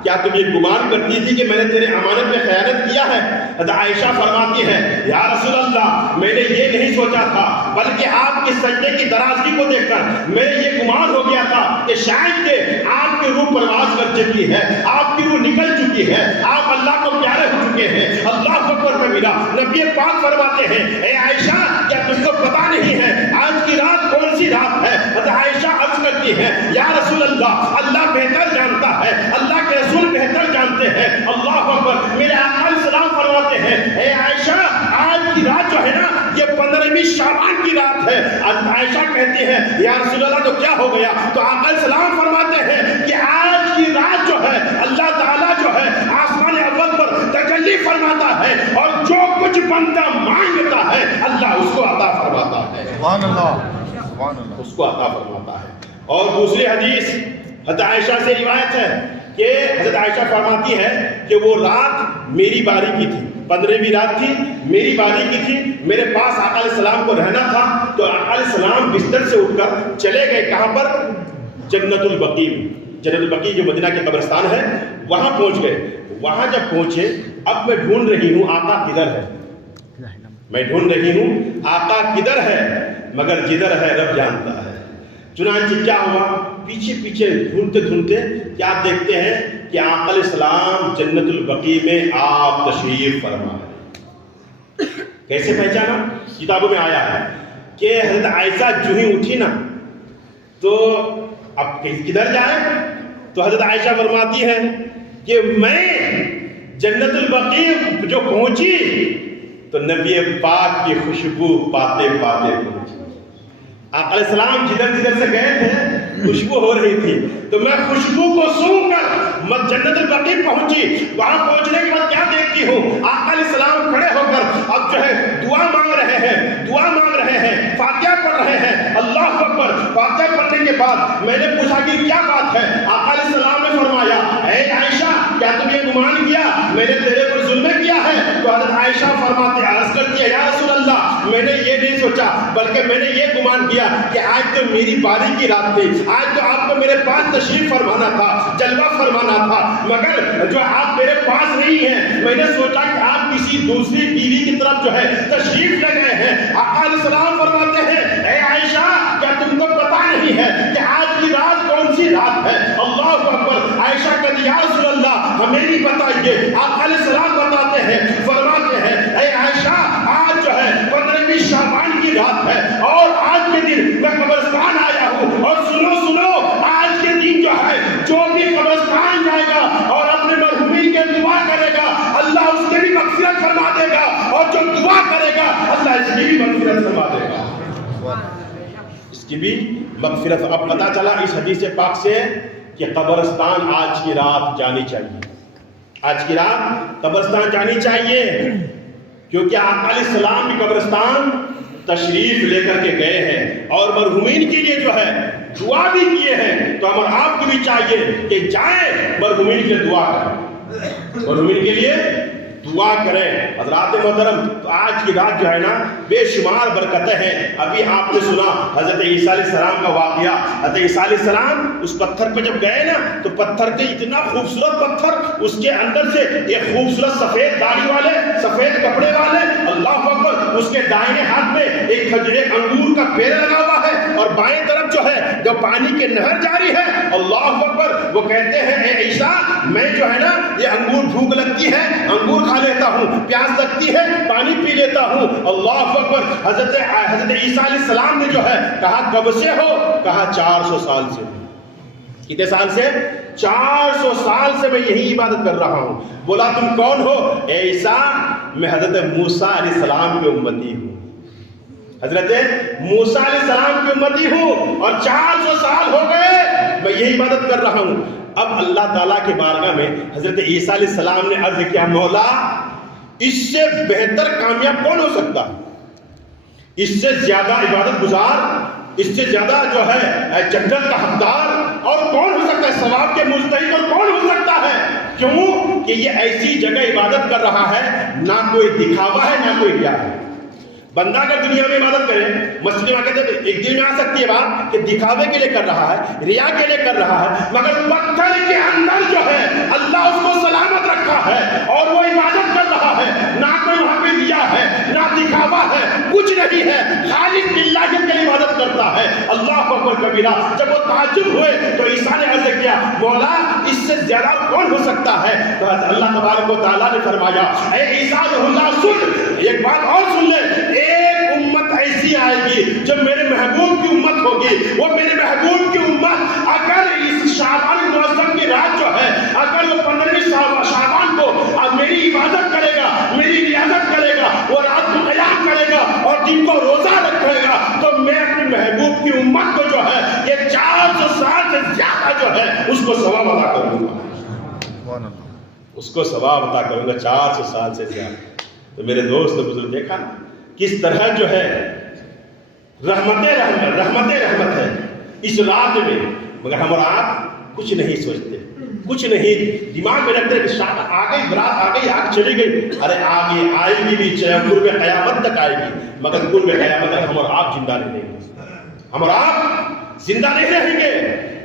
کیا تم یہ گمان کرتی تھی کہ میں نے تیرے امانت میں خیانت کیا ہے؟ حضرت عائشہ فرماتی ہے یا رسول اللہ میں نے یہ نہیں سوچا تھا، بلکہ آپ کے سجدے کی درازگی کو دیکھ کر میرے یہ گمان ہو گیا تھا کہ شاید کہ آپ کی روح پرواز کر چکی ہے، آپ کی روح نکل چکی ہے، آپ اللہ کو پیارے ہو چکے ہیں۔ اللہ اکبر کبیرہ۔ نبی پاک فرماتے ہیں اے عائشہ کیا تم کو پتا نہیں ہے آج کی رات کون سی رات ہے؟ حضرت عائشہ عرض کرتی ہے یا رسول اللہ اللہ بہتر جانتا ہے، اللہ کے رسول بہتر جانتے ہیں۔ اللہ اکبر۔ میرے آقا علیہ السلام فرماتے ہیں اے عائشہ آج کی رات جو ہے نا یہ 15ویں شعبان کی رات ہے۔ عائشہ کہتی ہے یا رسول اللہ تو کیا ہو گیا؟ تو آقا علیہ السلام فرماتے ہیں کہ آج کی رات جو ہے اللہ تعالیٰ جو ہے آسمان اول پر تجلی فرماتا ہے، اور جو کچھ بندہ مانگتا ہے اللہ اس کو عطا فرماتا ہے۔ سبحان اللہ، سبحان اللہ، اس کو عطا فرماتا ہے۔ اور دوسری حدیث حضرت عائشہ سے روایت ہے کہ حضرت عائشہ فرماتی ہے کہ وہ رات میری باری کی تھی، 15ویں رات تھی، میری باری کی تھی، میرے پاس آقا علیہ السلام کو رہنا تھا، تو آقا علیہ السلام بستر سے اٹھ کر چلے گئے کہاں پر؟ جنت البقیع، جنت البقیع جو مدینہ کے قبرستان ہے وہاں پہنچ گئے۔ وہاں جب پہنچے اب میں ڈھونڈ رہی ہوں آقا کدھر ہے، میں ڈھونڈ رہی ہوں آقا کدھر ہے، مگر جدھر ہے رب جانتا ہے۔ چنانچہ کیا ہوا، پیچھے پیچھے ڈھونڈتے ڈھونڈتے کیا دیکھتے ہیں کہ آقا علیہ السلام جنت البقیع میں آپ تشریف فرما ہے۔ کیسے پہچانا؟ کتابوں میں آیا ہے کہ حضرت عائشہ جو ہی اٹھی نا تو اب کدھر جائے، تو حضرت عائشہ فرماتی ہے کہ میں جنت البقیع جو پہنچی تو نبی پاک کی خوشبو پاتے پاتے پہنچی۔ آقا علیہ السلام جدھر جدھر سے گئے تھے خوشبو ہو رہی تھی، تو میں خوشبو کو سونگ کر جنت البقیع پہنچی۔ وہاں پہنچنے کے بعد کیا دیکھتی ہوں، آقا علیہ السلام کھڑے ہو کر اب جو ہے دعا مانگ رہے ہیں، فاتحہ پڑھ رہے ہیں، اللہ اکبر۔ فاتحہ پڑھنے کے بعد میں نے پوچھا کہ کیا بات ہے، آقا علیہ السلام نے فرمایا اے عائشہ کیا تم یہ گمان کیا میں نے تیرے پر ظلم کیا ہے؟ تو حضرت عائشہ فرماتے عرض کرتی ہے یا رسول اللہ میں نے یہ نہیں سوچا، بلکہ میں نے یہ گمان کیا کہ آج تو میری باری کی رات تھی، آج تو آپ کو میرے پاس تشریف فرمانا تھا، جلوہ فرمانا تھا، مگر جو آپ میرے پاس نہیں ہیں میں نے سوچا کہ آپ کسی دوسری بیوی کی طرف جو ہے تشریف لے گئے ہیں۔ آقا علیہ السلام فرماتے ہیں اے عائشہ کیا تم کو پتا نہیں ہے کہ آج کی رات کون سی رات ہے؟ اللہ اکبر۔ عائشہ کہتی یا رسول اللہ ہمیں نہیں بتائیے۔ آقا علیہ السلام بتاتے ہیں، فرماتے ہیں اے عائشہ آج جو ہے 15ویں شعبان کی رات ہے اور آج کے دن میں قبرستان آیا ہوں، اور سنو آج کے دن جو ہے جو بھی قبرستان جائے گا اور اپنے مرحومین کے دعا کرے گا اللہ اس کے بھی مغفرت فرما دے گا، اور جو دعا کرے گا اللہ اس کی بھی مغفرت فرما دے گا، اس کی بھی مغفرت۔ اب پتا چلا اس حدیث پاک سے کہ قبرستان آج کی رات جانی چاہیے، آج کی رات قبرستان جانی چاہیے، کیونکہ آقا علیہ السلام بھی قبرستان تشریف لے کر کے گئے ہیں اور مرحومین کے لیے جو ہے دعا بھی کیے ہیں۔ تو ہمیں آپ کو بھی چاہیے کہ جائیں مرحومین کے لیے دعا کریں، مرحومین کے لیے دعا کریں۔ حضرات محترم آج کی رات جو ہے نا بے شمار برکتیں ہیں۔ ابھی آپ نے سنا حضرت عیسیٰ علیہ السلام کا واقعہ، حضرت عیسیٰ علیہ السلام اس پتھر پہ جب گئے نا تو پتھر کے اتنا خوبصورت پتھر، اس کے اندر سے ایک خوبصورت سفید داڑھی والے، سفید کپڑے والے، اللہ اکبر، اس کے دائیں ہاتھ میں ایک انگور کا پیڑ لگا ہوا ہے اور بائیں طرف جو ہے جو پانی کے نہر جاری ہے، اللہ اکبر۔ وہ کہتے ہیں اے عیسیٰ میں جو ہے نا یہ انگور بھوک لگتی ہے انگور کھا لیتا ہوں، پیاس لگتی ہے پانی پی لیتا ہوں، اللہ اکبر۔ حضرت عیسیٰ علیہ السلام نے جو ہے کہا کب سے ہو؟ کہا 400 سال سے۔ کتنے سال سے؟ 400 سال سے میں یہی عبادت کر رہا ہوں۔ بولا تم کون ہو؟ اے عیسیٰ میں حضرت موسیٰ علیہ السلام کی امتی ہوں، حضرت موسیٰ علیہ السلام کی امتی ہوں، اور 400 سال ہو گئے میں یہی عبادت کر رہا ہوں۔ اب اللہ تعالیٰ کے بارگاہ میں حضرت عیسیٰ علیہ السلام نے عرض کیا مولا اس سے بہتر کامیاب کون ہو سکتا ہے، اس سے زیادہ عبادت گزار، اس سے زیادہ جو ہے جنت کا حقدار اور کون ہو سکتا ہے، ثواب کے مستحق اور کون ہو سکتا ہے؟ کیوں کہ یہ ایسی جگہ عبادت کر رہا ہے نہ کوئی دکھاوا ہے نہ کوئی ریا ہے۔ بندہ اگر دنیا میں عبادت کرے، مسجد میں کہتے ہیں ایک دن میں آ سکتی ہے بات کہ دکھاوے کے لیے کر رہا ہے، ریا کے لیے کر رہا ہے، مگر پتھر کے اندر جو ہے اللہ اس کو سلامت رکھا ہے اور وہ عبادت کر رہا ہے، نہ کوئی وہاں پہ ریا ہے نہ دکھاوا ہے، کچھ نہیں ہے، خالص للہ کے لیے عبادت کرتا ہے، اللہ اکبر کبیرہ۔ جب وہ تعجب ہوئے تو عیسیٰ نے عرض کیا مولا اس سے زیادہ کون ہو سکتا ہے؟ تو اللہ تبارک و تعالیٰ نے فرمایا اے عیسیٰ اللہ سن، ایک بات اور سن لے، ایک امت ایسی آئے گی جو میرے محبوب کی امت ہوگی، وہ میرے محبوب کی امت اگر اس شعبان المعظم کی رات جو ہے اگر وہ 15ویں شعبان کو میری عبادت کرے گا، میری ریاضت کرے گا، وہ رات کو قیام کرے گا اور دن کو روزہ رکھے گا، تو میں اپنے محبوب کی امت کو جو ہے یہ 400 سال سے زیادہ جو ہے اس کو ثواب عطا کروں گا، اس کو ثواب عطا کروں گا 400 سال سے زیادہ۔ تو میرے دوست بزرگ دیکھا نا کس طرح جو ہے رحمت ہے اس رات میں، مگر ہم اور آپ کچھ نہیں سوچتے، کچھ نہیں دماغ میں رکھتے کہ شام آ گئی، برات آ گئی، آگ چلی گئی، ارے آگے آئے گی بھی، چاہے قرب قیامت تک آئے گی، مگر قرب قیامت تک ہم اور آپ زندہ نہیں رہیں گے، ہم اور آپ زندہ نہیں رہیں گے،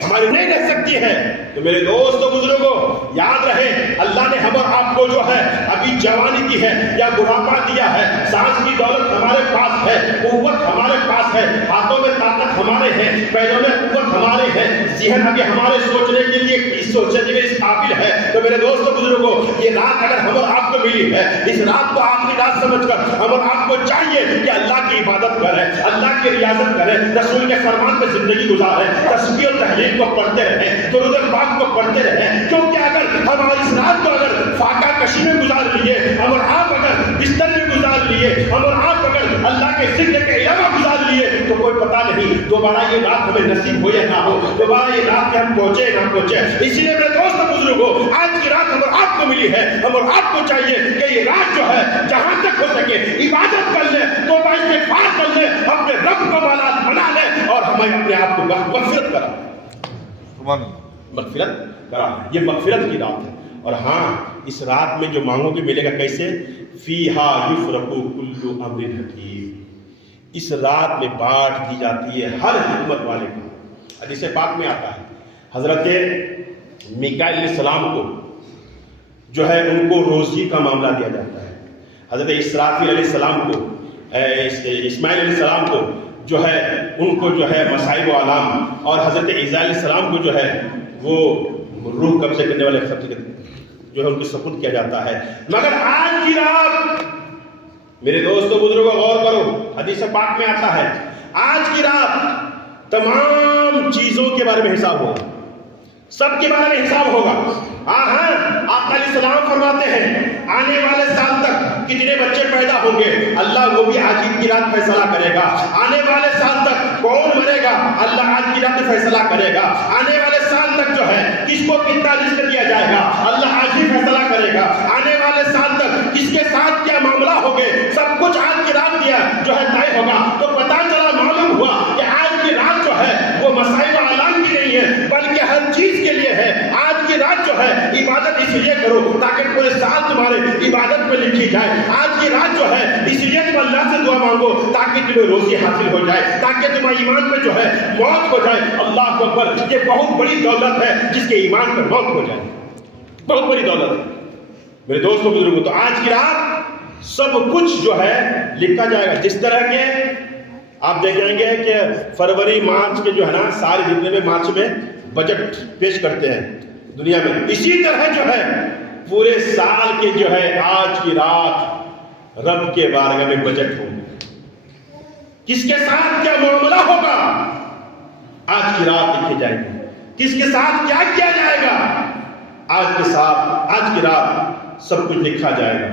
ہماری نہیں رہ سکتی ہے. تو میرے دوستوں بزرگوں یاد رہے اللہ نے ہم اور آپ کو جو ہے ابھی جوانی دی ہے یا بڑھاپا دیا ہے, سانس کی دولت ہمارے پاس ہے, قوت ہمارے پاس ہے, ہاتھوں میں طاقت ہمارے ہیں, پیروں میں قوت ہمارے ہیں, ذہن ابھی ہمارے سوچنے کے لیے سوچنے کے اس قابل ہے. تو میرے دوستوں بزرگوں یہ رات اگر ہم اور آپ کو ملی ہے, اس رات کو آخری رات سمجھ کر ہم اور آپ کو چاہیے کہ اللہ کی عبادت کریں, اللہ کی ریاضت کریں, رسول کے فرمان پہ زندگی گزاریں, تسبیح اور تحلیل کو پڑھتے رہیں, درود پاک کو پڑھتے رہیں. کیونکہ اگر ہم اس رات کو اگر فاقہ کشی میں گزار لیے, ہم اور آپ اگر بستر میں گزار لیے, ہم اور آپ اگر اللہ کے ذکر کے علاوہ گزار لیے, تو کوئی پتہ نہیں دوبارہ یہ رات ہمیں نصیب ہو یا نہ ہو, دوبارہ یہ رات کے ہم پہنچے نہ پہنچے. اسی لیے میرے دوست بزرگوں آج کی رات ہم اور آپ کو ملی ہے, ہم اور آپ کو چاہیے کہ یہ رات جو ہے جہاں تک ہو سکے عبادت کر لیں, توبہ استغفار کر لیں, اپنے رب کو بنا لیں اور ہمیں اپنے آپ کو مغفرت کرا, مغفرت کرا. یہ مغفرت کی رات ہے. اور ہاں اس رات میں جو مانگو گے ملے گا کیسے؟ فیہا یفرق کل امر حکیم. اس رات میں بانٹ دی جاتی ہے ہر حکمت والے کو. حدیث پاک میں آتا ہے حضرت میکائیل علیہ السلام کو جو ہے ان کو روزی کا معاملہ دیا جاتا ہے. حضرت اسرافیل علیہ السلام کو, اسماعیل علیہ السلام کو جو ہے ان کو جو ہے مصائب و آلام, اور حضرت عیسیٰ علیہ السلام کو جو ہے وہ روح قبضے کرنے والے جو ہے ان کو سپرد کیا جاتا ہے. مگر آج کی رات میرے دوستوں بزرگوں غور کرو, حدیث پاک میں آتا ہے آج کی رات تمام چیزوں کے بارے میں حساب ہوگا, سب کے بارے میں حساب ہوگا. ہاں آپ علیہ السلام فرماتے ہیں آنے والے سال تک کتنے بچے پیدا ہوں گے اللہ وہ بھی آج کی رات فیصلہ کرے گا. آنے والے سال تک کون مرے گا اللہ آج کی رات فیصلہ کرے گا. آنے والے سال تک جو ہے کس کو کتنا رزق دیا جائے گا اللہ آج ہی فیصلہ کرے گا. آنے والے سال تک کس کے ساتھ کیا معاملہ ہوگے سب کچھ آج کی رات کیا جو ہے طے ہوگا. تو پتہ چلا معلوم ہوا کہ آج کی رات جو ہے وہ مصائب اعلان کی نہیں ہے بلکہ ہر چیز کے لیے ہے. آج کی رات جو ہے عبادت اس لیے کرو تاکہ پورے سال تمہارے عبادت میں لکھی جائے. آج کی رات جو ہے اس لیے تم اللہ سے دعا مانگو تاکہ تمہیں روزی حاصل ہو جائے, تاکہ تمہارے ایمان پہ جو ہے موت ہو جائے. اللہ اکبر, یہ بہت بڑی دولت ہے جس کے ایمان پر موت ہو جائے, بہت بڑی دولت ہے میرے دوستوں بزرگوں. تو آج کی رات سب کچھ جو ہے لکھا جائے گا. جس طرح کے آپ دیکھیں گے کہ فروری مارچ کے جو ہے نا سارے جتنے میں مارچ میں بجٹ پیش کرتے ہیں دنیا میں, اسی طرح جو ہے پورے سال کے جو ہے آج کی رات رب کے بارگاہ میں بجٹ ہوگا. کس کے ساتھ کیا معاملہ ہوگا آج کی رات لکھے جائیں گے, کس کے ساتھ کیا کیا جائے گا آج کے ساتھ آج کی رات سب کچھ لکھا جائے گا.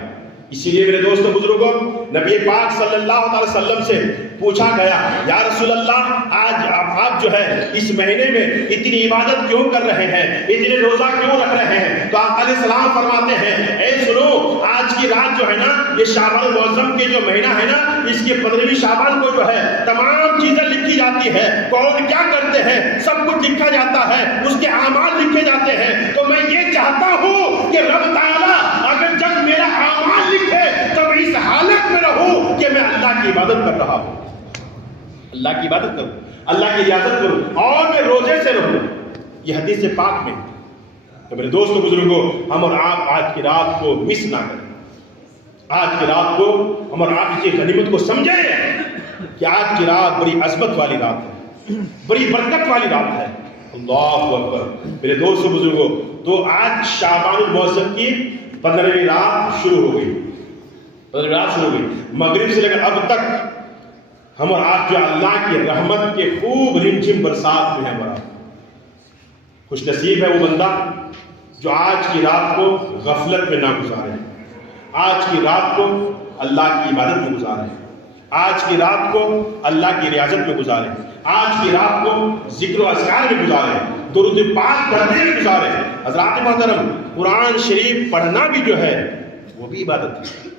اسی لیے میرے دوستوں بزرگوں نبی پاک صلی اللہ علیہ وسلم سے پوچھا گیا یا رسول اللہ آج آپ جو ہے اس مہینے میں اتنی عبادت کیوں کر رہے ہیں, اتنے روزہ کیوں رکھ رہے ہیں؟ تو آپ علیہ السلام فرماتے ہیں اے سنو آج کی رات جو ہے نا یہ شعبان المعظم کے جو مہینہ ہے نا اس کے 15ویں شعبان کو جو ہے تمام چیزیں لکھی جاتی ہے, کون کیا کرتے ہیں سب کچھ لکھا جاتا ہے, اس کے اعمال لکھے جاتے ہیں. تو میں یہ چاہتا ہوں کہ رب تعالیٰ اگر جب میرا اعمال لکھے تب اس حالت میں رہوں کہ میں اللہ کی عبادت کر رہا ہوں, اللہ کی عبادت کروں, اللہ کی ریاضت کروں اور میں روزے سے رہوں. یہ حدیث پاک میں. تو میرے دوستوں بزرگوں ہم اور آپ آج کی رات کو مس نہ کریں. آج کی رات کو ہم اور آپ اس غنیمت کو سمجھیں کہ آج کی رات بڑی عظمت والی رات ہے, بڑی برکت والی رات ہے. اللہ اکبر میرے دوستوں بزرگوں. تو آج شعبان المعظم کی 15ویں رات شروع ہو گئی, 15ویں رات شروع ہو گئی. مغرب سے لے کر اب تک ہم اور آپ جو اللہ کی رحمت کے خوب رمجھم برسات میں ہیں. بڑا خوش نصیب ہے وہ بندہ جو آج کی رات کو غفلت میں نہ گزارے, آج کی رات کو اللہ کی عبادت میں گزارے, آج کی رات کو اللہ کی ریاضت میں گزارے, آج کی رات کو ذکر و اذکار میں گزارے, درود پاک پڑھنے میں گزارے. حضرات محترم قرآن شریف پڑھنا بھی جو ہے وہ بھی عبادت ہے.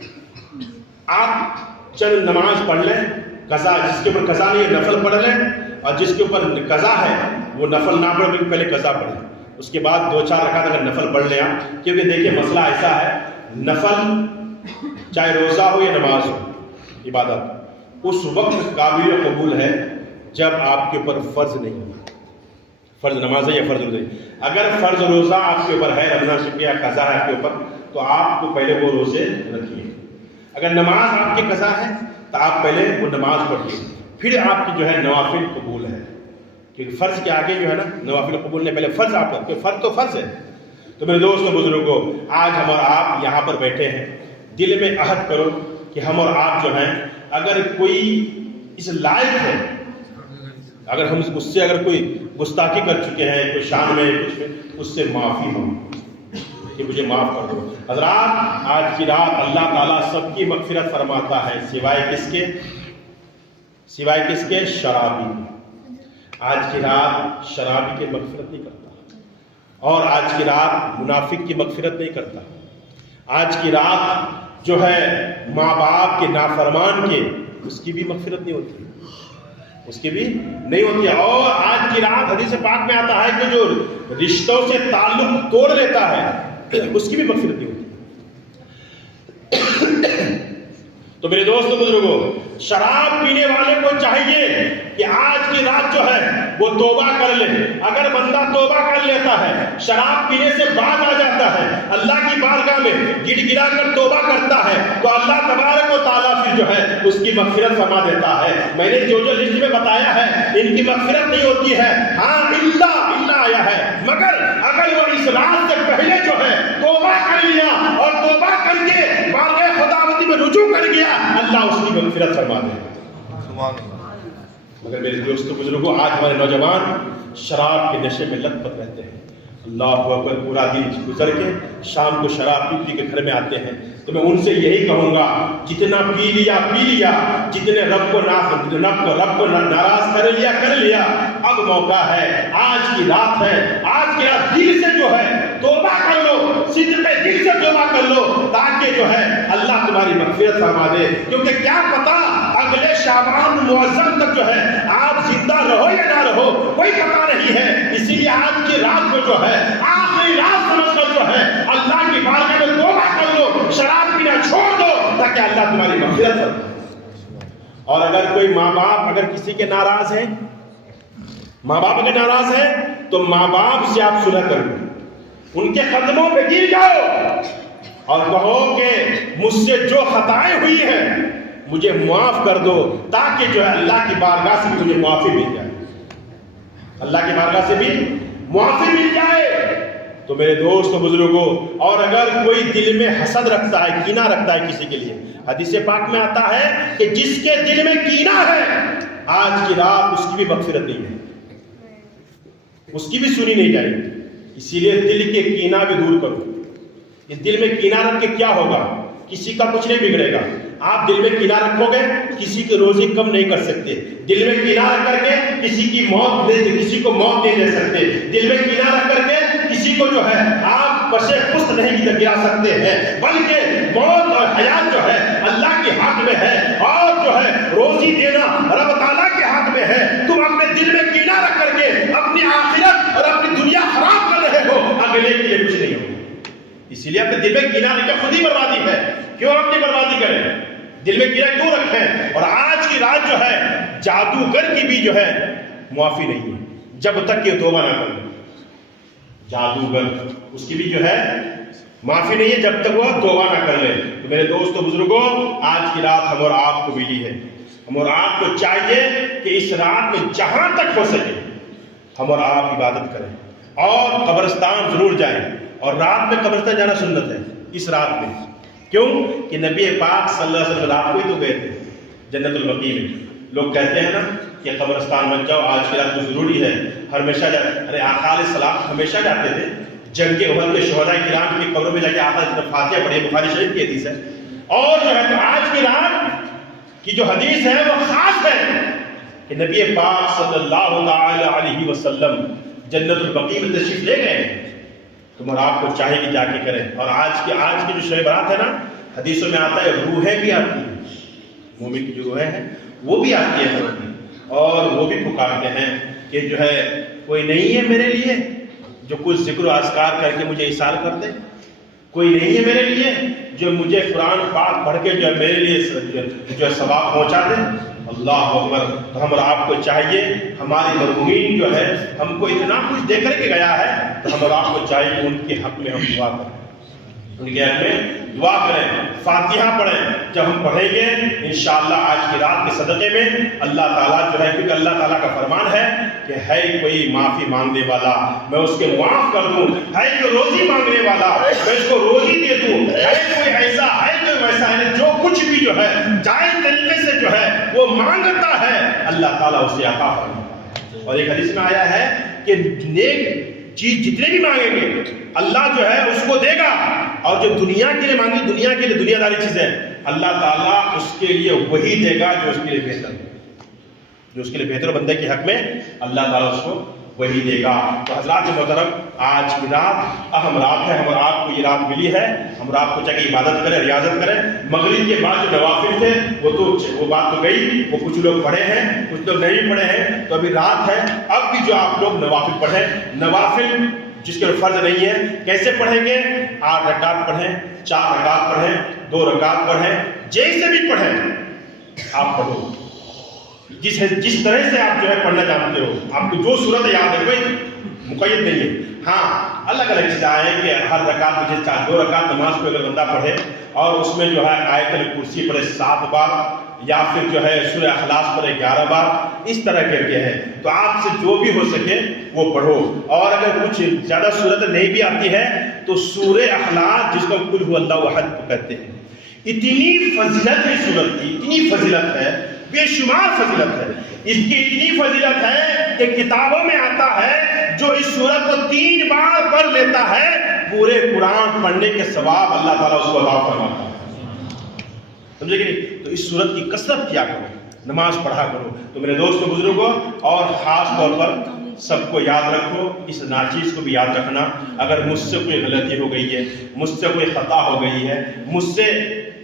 آپ چند نماز پڑھ لیں قضا, جس کے اوپر قضا نہیں ہے نفل پڑھ لیں, اور جس کے اوپر قضا ہے وہ نفل نہ پڑھ بلکہ پہلے قضا پڑھیں, اس کے بعد 2-4 رکعت اگر نفل پڑھ لیں آپ. کیونکہ دیکھیے مسئلہ ایسا ہے نفل چاہے روزہ ہو یا نماز ہو عبادت اس وقت قابل قبول ہے جب آپ کے اوپر فرض نہیں ہو. فرض نماز ہے یا فرض روزہ ہے. اگر فرض روزہ آپ کے اوپر ہے، رمضان شریف یا قضا ہے آپ کے اوپر، تو آپ کو پہلے وہ روزے رکھیے. اگر نماز آپ کی قضا ہے تو آپ پہلے وہ نماز پڑھیے، پھر آپ کی جو ہے نوافل قبول ہے. کیونکہ فرض کے آگے جو ہے نا نوافل قبول نہیں، پہلے فرض آپ کا، فرض تو فرض ہے. تو میرے دوستوں بزرگوں، آج ہم اور آپ یہاں پر بیٹھے ہیں، دل میں عہد کرو کہ ہم اور آپ جو ہیں، اگر کوئی اس لائق ہے، اگر ہم اس سے اگر کوئی گستاخی کر چکے ہیں، کوئی شان میں کچھ میں، اس سے معافی ہو کہ مجھے معاف کر دو. حضرات، آج کی رات اللہ تعالیٰ سب کی مغفرت فرماتا ہے، سوائے کس کے؟ سوائے کس کے؟ شرابی. آج کی رات شرابی کی مغفرت نہیں کرتا، اور آج کی رات منافق کی مغفرت نہیں کرتا. آج کی رات جو ہے ماں باپ کے نافرمان کے، اس کی بھی مغفرت نہیں ہوتی، اس کی بھی نہیں ہوتی. اور آج کی رات حدیث پاک میں آتا ہے کہ جو رشتوں سے تعلق توڑ لیتا ہے اس کی بھی مغفرت نہیں ہوتی. تو میرے دوست بزرگوں، شراب پینے والے کو چاہیے کہ آج کی رات جو ہے وہ توبہ کر لے. اگر بندہ توبہ کر لیتا ہے، شراب پینے سے باز آ جاتا ہے، اللہ کی بارگاہ میں گڑ گڑا کر توبہ کرتا ہے، تو اللہ تبارک و تعالیٰ پھر جو ہے اس کی مغفرت فرما دیتا ہے. میں نے جو لسٹ میں بتایا ہے ان کی مغفرت نہیں ہوتی ہے. ہاں، اللہ آیا ہے، مگر اگر وہ اس رات سے پہلے جو ہے توبہ کر لیا اور توبہ کر کے بارگاہ خداوندی میں رجوع کر گیا، اللہ اس کی مغفرت فرما دے. مگر میرے دوستوں بزرگوں، آج ہمارے نوجوان شراب کے نشے میں لت پت رہتے ہیں. اللہ اکبر، پورا دن گزر کے شام کو شراب پی کے گھر میں آتے ہیں. تو میں ان سے یہی کہوں گا، جتنا پی لیا، جتنے رب کو ناراض کر لیا. اب موقع ہے، آج کی رات ہے، آج کی رات دل سے جو ہے توبہ کر لو، صدق دل سے توبہ کر لو، تاکہ جو ہے اللہ تمہاری مغفرت فرما دے. کیونکہ کیا پتا اگلے شعبان معظم تک جو ہے آپ زندہ رہو یا نہ رہو، کوئی پتا نہیں ہے. اسی لیے آج کی رات کو جو ہے آخری رات سمجھ کر جو ہے اللہ کی بارگاہ میں توبہ کر لو، شراب پینا چھوڑ دو، تاکہ اللہ تمہاری مغفرت فرمائے. اور اگر کوئی ماں باپ اگر کسی کے ناراض ہیں، ماں باپ اگر ناراض ہیں، تو ماں باپ سے آپ صلح کر لو، ان کے قدموں پہ گر جاؤ اور کہو کہ مجھ سے جو خطائیں ہوئی ہیں مجھے معاف کر دو، تاکہ جو ہے اللہ کی بارگاہ سے بھی مجھے معافی مل جائے، اللہ کی بارگاہ سے بھی معافی مل جائے. تو میرے دوست و بزرگوں، اور اگر کوئی دل میں حسد رکھتا ہے، کینہ رکھتا ہے کسی کے لیے، حدیث پاک میں آتا ہے کہ جس کے دل میں کینہ ہے، آج کی رات اس کی بھی مغفرت نہیں ہے، اس کی بھی سنی نہیں جائے گی. اسی لیے دل کے کینہ بھی دور کرو. اس دل میں کینہ رکھ کے کیا ہوگا؟ کسی کا کچھ نہیں بگڑے گا. آپ دل میں کینہ رکھو گے، کسی کی روزی کم نہیں کر سکتے. دل میں کینہ رکھ کر کے کسی کو موت نہیں دے سکتے. دل میں کینہ رکھ کر کے کسی کو جو ہے آپ پشے پست نہیں گرا سکتے ہیں. بلکہ موت اور حیات جو ہے اللہ کے ہاتھ میں ہے، اور جو ہے روزی دینا رب تعالیٰ کے ہاتھ میں ہے. تم اپنے دل میں کینہ رکھ کر کے اپنی آخرت اور اپنی دنیا خراب کر رہے ہو، اگلے کے لیے کچھ نہیں ہو. اسی لیے اپنے دل میں کینہ رکھ کے خود ہی بربادی ہے. کیوں اپنی بربادی کریں؟ دل میں کینہ کیوں رکھیں؟ اور آج کی رات جو ہے جادوگر کی بھی جو ہے معافی نہیں ہے جب تک کہ توبہ نہ کرے. جادوگر اس کی بھی جو ہے معافی نہیں ہے جب تک وہ توبہ نہ کر لے. تو میرے دوستو بزرگوں، آج کی رات ہم اور آپ کو ملی ہے. ہم اور آپ کو چاہیے کہ اس رات میں جہاں تک ہو سکے ہم اور آپ عبادت کریں، اور قبرستان ضرور جائیں. اور رات میں قبرستان جانا سنت ہے اس رات میں. کیوں کہ نبی پاک صلی اللہ علیہ وسلم رات کو ہی تو گئے تھے جنت البقیع میں. لوگ کہتے ہیں نا کہ قبرستان مت جاؤ، آج کی رات کو ضروری ہے، ہمیشہ ارے آقا علیہ السلام ہمیشہ جاتے تھے. جنگ کے احد کے شہداء کرام کی قبروں میں جا کے آقا نے فاتحہ پڑھی، بخاری شریف کی حدیث ہے. اور جو ہے تو آج کی رات کی جو حدیث ہے وہ خاص ہے کہ نبی پاک صلی اللہ علیہ وسلم جنت البقیع میں تشریف لے گئے. تم اور آپ کو چاہیے کہ جا کے کریں. اور آج کی جو شب برات ہے نا، حدیثوں میں آتا ہے روحیں بھی آتی ہیں، مومن کی جو روحیں ہیں وہ بھی آتی ہیں اور وہ بھی پکارتے ہیں کہ جو ہے کوئی نہیں ہے میرے لیے جو کچھ ذکر و اذکار کر کے مجھے ایصال کر دے، کوئی نہیں ہے میرے لیے جو مجھے قرآن پاک پڑھ کے جو ہے میرے لیے جو ہے ثواب پہنچا دے. اللہ اکبر. تو ہم اور آپ کو چاہیے ہماری مرحومین جو ہے ہم کو اتنا کچھ دے کر کے گیا ہے تو ہم اور آپ کو چاہیے کہ ان کے حق میں ہم دعا کریں, ان کے حق میں دعا کریں, فاتحہ پڑھیں. جب ہم پڑھیں گے انشاءاللہ آج کی رات کے صدقے میں اللہ تعالیٰ جو ہے, کیونکہ اللہ تعالیٰ کا فرمان ہے کہ ہے کوئی معافی مانگنے والا میں اس کے معاف کر دوں, ہے کوئی روزی مانگنے والا میں اس کو روزی دے دوں, ہے کوئی ایسا ہے کوئی ویسا ہے, جو کچھ بھی جو ہے جائز طریقے سے جو ہے وہ مانگتا ہے اللہ تعالیٰ اسے عطا فرماتا ہے. اور ایک حدیث میں آیا ہے کہ نیک چیز جتنے بھی مانگیں گے اللہ جو ہے اس کو دے گا, اور جو دنیا کے لیے مانگی دنیا کے لیے دنیا داری چیزیں اللہ تعالیٰ اس کے لیے وہی دے گا جو اس کے لیے بہتر, جو اس کے لیے بہتر بندے کے حق میں اللہ تعالیٰ اس کو وہی دے گا. تو حضرات محترم آج کی رات اہم رات ہے, ہم اور آپ کو یہ رات ملی ہے, ہم اور آپ کو چاہیے عبادت کریں, ریاضت کریں. مغرب کے بعد جو نوافل تھے وہ بات تو گئی, وہ کچھ لوگ پڑھے ہیں کچھ لوگ نہیں پڑھے ہیں, تو ابھی رات ہے, اب بھی جو آپ لوگ نوافل پڑھیں, نوافل جس کے فرض نہیں ہے کیسے پڑھیں گے, 8 رکعت پڑھیں, 4 رکعت پڑھیں, 2 رکعت پڑھیں, جیسے بھی پڑھیں آپ پڑھو, جس طرح سے آپ جو ہے پڑھنا جانتے ہو, آپ کو جو صورت یاد ہے, کوئی مقید نہیں ہے. ہاں الگ الگ چیزیں آئے کہ ہر رکعت میں جیسے 2 رکعت نماز کو اگر بندہ پڑھے اور اس میں جو ہے آیت الکرسی پڑھے 7 بار یا پھر جو ہے سورہ اخلاص پڑھے 11 بار, اس طرح کر کے ہے, تو آپ سے جو بھی ہو سکے وہ پڑھو. اور اگر کچھ زیادہ صورت نہیں بھی آتی ہے تو سورہ اخلاص جس کو قل هو اللہ احد کہتے ہیں, اتنی فضیلت ہے سورت کی, اتنی فضیلت ہے, بے شمار فضیلت ہے, اس کی اتنی فضیلت ہے کہ کتابوں میں آتا ہے جو اس سورت کو 3 بار پڑھ لیتا ہے پورے قرآن پڑھنے کے ثواب اللہ تعالیٰ اس کو عطا فرماتا ہے. سمجھے کہ نہیں؟ تو اس سورت کی کثرت کیا کرو, نماز پڑھا کرو. تو میرے دوستوں بزرگوں اور خاص طور پر سب کو یاد رکھو, اس ناچیز کو بھی یاد رکھنا, اگر مجھ سے کوئی غلطی ہو گئی ہے, مجھ سے کوئی خطا ہو گئی ہے, مجھ سے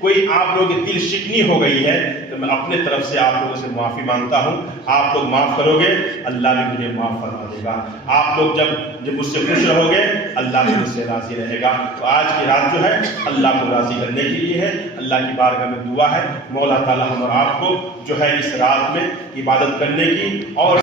کوئی آپ لوگوں کی دل شکنی ہو گئی ہے, تو میں اپنے طرف سے آپ لوگوں سے معافی مانگتا ہوں. آپ لوگ معاف کرو گے اللہ بھی مجھے معاف فرما دے گا. آپ لوگ جب مجھ سے خوش رہو گے اللہ بھی مجھ سے راضی رہے گا. تو آج کی رات جو ہے اللہ کو راضی کرنے کے لیے ہے. اللہ کی بارگاہ میں دعا ہے مولا تعالیٰ ہم اور آپ کو جو ہے اس رات میں عبادت کرنے کی اور